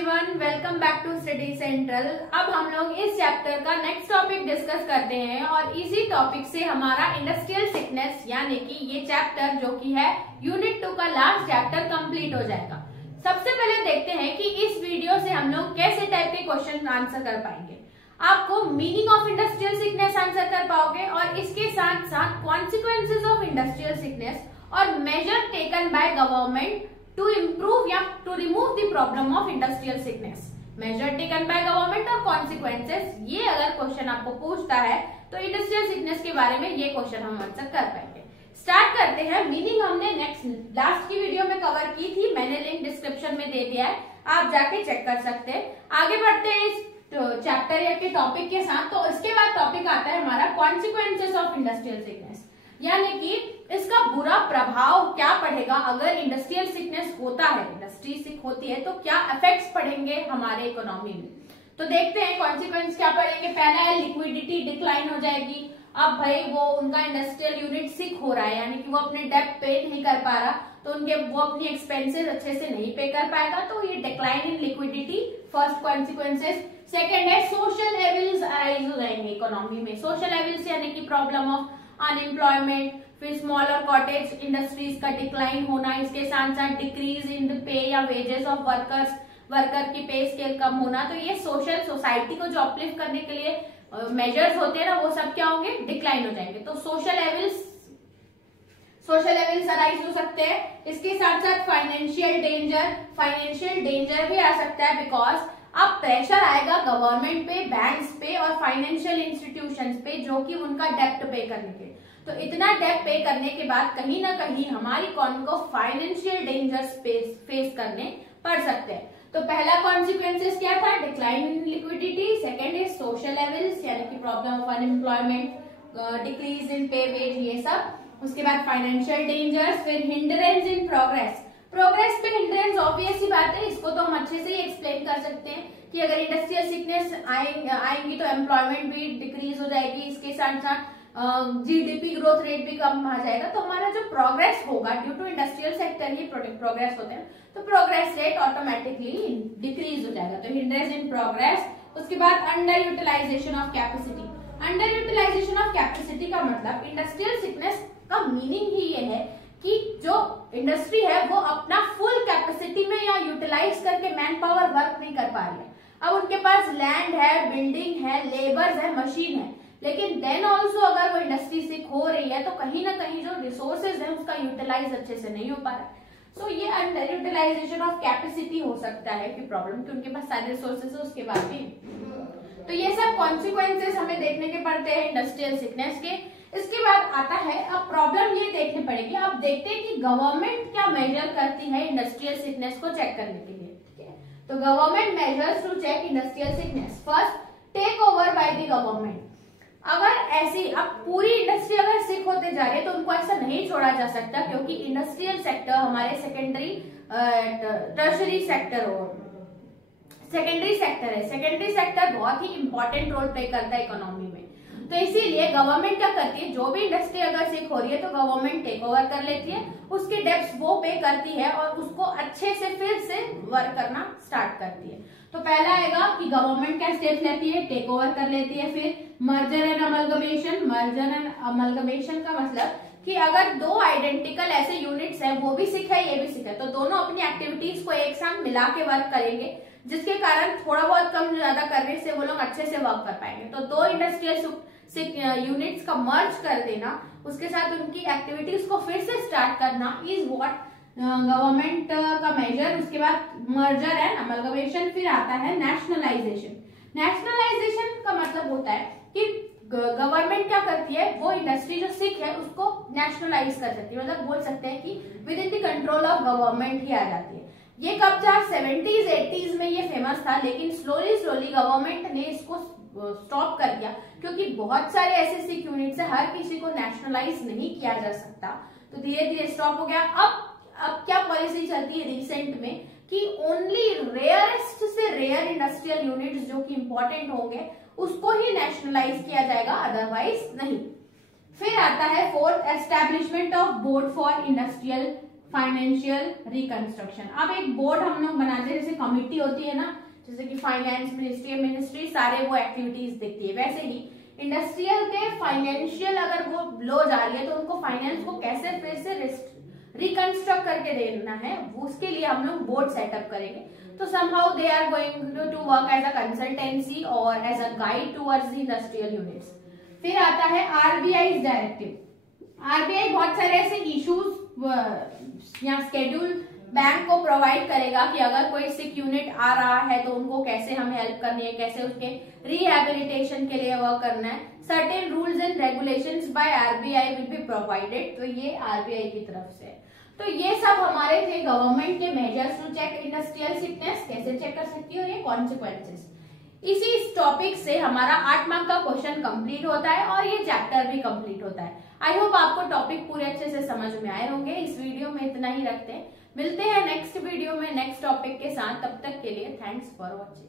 Everyone, welcome back to study central. अब हम लोग इस चैप्टर का नेक्स्ट टॉपिक डिस्कस करते हैं और इसी टॉपिक से हमारा इंडस्ट्रियल सिकनेस यानी कि ये चैप्टर जो कि है यूनिट 2 का लास्ट चैप्टर कंप्लीट हो जाएगा। सबसे पहले देखते हैं कि इस वीडियो से हम लोग कैसे टाइप के क्वेश्चन आंसर कर पाएंगे। आपको meaning of industrial sickness answer कर पाओगे और इसके साथ साथ कॉन्सिक्वेंसेज ऑफ इंडस्ट्रियल सिकनेस और measure taken by government to improve या to remove the problem of industrial sickness. Measure taken by government और कॉन्सिक्वेंसेस, ये अगर क्वेश्चन आपको पूछता है तो इंडस्ट्रियल सिकनेस के बारे में ये क्वेश्चन हम आंसर कर पाएंगे। स्टार्ट करते हैं। मीनिंग हमने लास्ट की वीडियो में कवर की थी, मैंने लिंक डिस्क्रिप्शन में दे दिया है, आप जाके चेक कर सकते हैं। आगे बढ़ते हैं इस चैप्टर या के टॉपिक के साथ। तो इसके बाद टॉपिक आता है हमारा कॉन्सिक्वेंसेस ऑफ इंडस्ट्रियल सिकनेस, यानी कि इसका बुरा प्रभाव क्या पड़ेगा अगर इंडस्ट्रियल सिकनेस होता है, इंडस्ट्री सिक होती है तो क्या इफेक्ट्स पड़ेंगे हमारे इकोनॉमी में। तो देखते हैं कॉन्सिक्वेंस क्या पड़ेंगे। पहला है लिक्विडिटी डिक्लाइन हो जाएगी। अब भाई वो उनका इंडस्ट्रियल यूनिट सिक हो रहा है, यानी कि वो अपने डेब्ट पे नहीं कर पा रहा, तो वो अपनी एक्सपेंसेस अच्छे से नहीं पे कर पाएगा, तो ये decline in liquidity first consequences. Second है सोशल एविल्स अराइज हो जाएंगे इकोनॉमी में। सोशल एविल्स यानी कि प्रॉब्लम ऑफ अनएम्प्लॉयमेंट, फिर स्मॉल और कॉटेज इंडस्ट्रीज का डिक्लाइन होना, इसके साथ साथ डिक्रीज इन द पे या वेजेस ऑफ वर्कर की पे स्केल कम होना। तो ये सोशल सोसाइटी को जो अपलिफ्ट करने के लिए मेजर्स होते हैं ना, वो सब क्या होंगे, डिक्लाइन हो जाएंगे। तो सोशल एविल्स अराइज हो सकते हैं। इसके साथ साथ फाइनेंशियल डेंजर भी आ सकता है, बिकॉज अब प्रेशर आएगा गवर्नमेंट पे, बैंक्स पे और फाइनेंशियल इंस्टीट्यूशंस पे, जो कि उनका डेब्ट पे करने के। तो इतना डेब्ट पे करने के बाद कहीं ना कहीं हमारी इकोनॉमी को फाइनेंशियल डेंजर्स फेस करने पड़ सकते हैं। तो पहला कॉन्सिक्वेंसेस क्या था, decline in liquidity. Second is social levels यानी कि problem of unemployment, decrease in पे वेज, ये सब। उसके बाद फाइनेंशियल डेंजर्स, फिर हिंड्रेंस इन प्रोग्रेस पे हिंड्रेंस ऑब्वियस ही बात है, इसको तो हम अच्छे से ही एक्सप्लेन कर सकते हैं कि अगर इंडस्ट्रियल सिकनेस आएंगी तो एम्प्लॉयमेंट भी डिक्रीज हो जाएगी, इसके साथ साथ जीडीपी ग्रोथ रेट भी कम आ जाएगा। तो हमारा जो प्रोग्रेस होगा ड्यू टू इंडस्ट्रियल सेक्टर ही प्रोग्रेस होते हैं, तो प्रोग्रेस रेट ऑटोमेटिकली डिक्रीज हो जाएगा। तो हिंड्रेंस इन प्रोग्रेस। उसके बाद under utilization of capacity. Under utilization of capacity का मतलब इंडस्ट्रियल सिकनेस का मीनिंग ही ये है कि जो इंडस्ट्री है वो अपना फुल कैपेसिटी में या यूटिलाइज करके मैन पावर वर्क नहीं कर पा रही है। अब उनके पास लैंड है, बिल्डिंग है, लेबर्स है, मशीन है, लेकिन देन ऑल्सो अगर वो इंडस्ट्री सिक हो रही है तो कहीं ना कहीं जो रिसोर्सेज है उसका यूटिलाइज अच्छे से नहीं हो पा रहा है। सो ये अंडर यूटिलाइजेशन ऑफ कैपेसिटी हो सकता है कि प्रॉब्लम, कि उनके पास सारे रिसोर्सेज है उसके बाद भी। तो ये सब कॉन्सिक्वेंसेस हमें देखने के पड़ते हैं इंडस्ट्रियल सिकनेस के। इसके बाद आता है अब प्रॉब्लम ये देखनी पड़ेगी। अब देखते हैं कि गवर्नमेंट क्या मेजर करती है इंडस्ट्रियल सिकनेस को चेक करने के लिए। ठीक है, तो government measures to check industrial sickness. First, take over by the government. अगर ऐसी अब पूरी इंडस्ट्री अगर सिक होते जा रही है तो उनको ऐसा नहीं छोड़ा जा सकता, क्योंकि इंडस्ट्रियल सेक्टर हमारे टर्शरी सेक्टर है। सेकेंडरी सेक्टर बहुत ही इंपॉर्टेंट रोल प्ले करता है इकोनॉमी में। तो इसीलिए गवर्नमेंट क्या करती है, जो भी इंडस्ट्री अगर सिक हो रही है तो गवर्नमेंट टेक ओवर कर लेती है, उसके डेब्ट्स वो पे करती है और उसको अच्छे से फिर से वर्क करना स्टार्ट करती है। तो पहला आएगा कि गवर्नमेंट क्या स्टेप लेती है, टेक ओवर कर लेती है। फिर merger and amalgamation. Merger and amalgamation का मतलब कि अगर दो आइडेंटिकल ऐसे यूनिट्स हैं, वो भी सिक है ये भी सिक है, तो दोनों अपनी एक्टिविटीज को एक साथ मिला के वर्क करेंगे, जिसके कारण थोड़ा बहुत कम ज्यादा करने से वो लोग अच्छे से वर्क कर पाएंगे। तो दो इंडस्ट्रियल यूनिट्स का मर्ज कर देना, उसके साथ उनकी एक्टिविटीज को फिर से स्टार्ट करना इज व्हाट गवर्नमेंट का मेजर। उसके बाद मर्जर एंड अमलगमेशन। फिर आता है नेशनलाइजेशन। नेशनलाइजेशन का मतलब होता है कि गवर्नमेंट क्या करती है, वो इंडस्ट्री जो सिक है उसको नेशनलाइज कर सकती है, मतलब बोल सकते हैं कि within the control of government ही आ जाती है। ये कब था, 70s 80s में ये फेमस था, लेकिन स्लोली गवर्नमेंट ने इसको स्टॉप कर दिया, क्योंकि बहुत सारे ऐसे सिक यूनिट्स है, हर किसी को नेशनलाइज नहीं किया जा सकता, तो धीरे धीरे स्टॉप हो गया। अब क्या पॉलिसी चलती है रिसेंट में कि ओनली रेयरेस्ट से रेयर इंडस्ट्रियल यूनिट्स जो कि इंपॉर्टेंट होंगे उसको ही नेशनलाइज किया जाएगा, अदरवाइज नहीं। फिर आता है fourth, establishment of board for industrial financial reconstruction. अब एक बोर्ड हम लोग बनाते हैं, जैसे कमिटी होती है ना, जैसे कि फाइनेंस मिनिस्ट्री सारे वो एक्टिविटीज देखती है, वैसे ही इंडस्ट्रियल के फाइनेंशियल अगर वो लो जा रही है तो उनको फाइनेंस को कैसे फिर से रिकंस्ट्रक्ट करके देना है, उसके लिए हम लोग बोर्ड सेटअप करेंगे। तो somehow they are going to work as a consultancy और as a guide towards the industrial units. फिर आता है आरबीआई डायरेक्टिव। आरबीआई बहुत सारे ऐसे इश्यूज या स्केड्यूल बैंक को प्रोवाइड करेगा कि अगर कोई सिक यूनिट आ रहा है तो उनको कैसे हमें हेल्प करनी है, कैसे उसके रिहेबिलिटेशन के लिए वर्क करना है। Certain rules and regulations by RBI will be provided, तो ये आरबीआई की तरफ से। तो ये सब हमारे थे गवर्नमेंट के measures to check industrial sickness, कैसे चेक कर सकती है और ये कॉन्सिक्वेंसेस। इसी टॉपिक से हमारा 8 मार्क का क्वेश्चन कंप्लीट होता है और ये चैप्टर भी कंप्लीट होता है। आई होप आपको टॉपिक पूरे अच्छे से समझ में आए होंगे। इस वीडियो में इतना ही रखते हैं, मिलते हैं नेक्स्ट वीडियो में नेक्स्ट टॉपिक के साथ। तब तक के लिए थैंक्स फॉर वॉचिंग।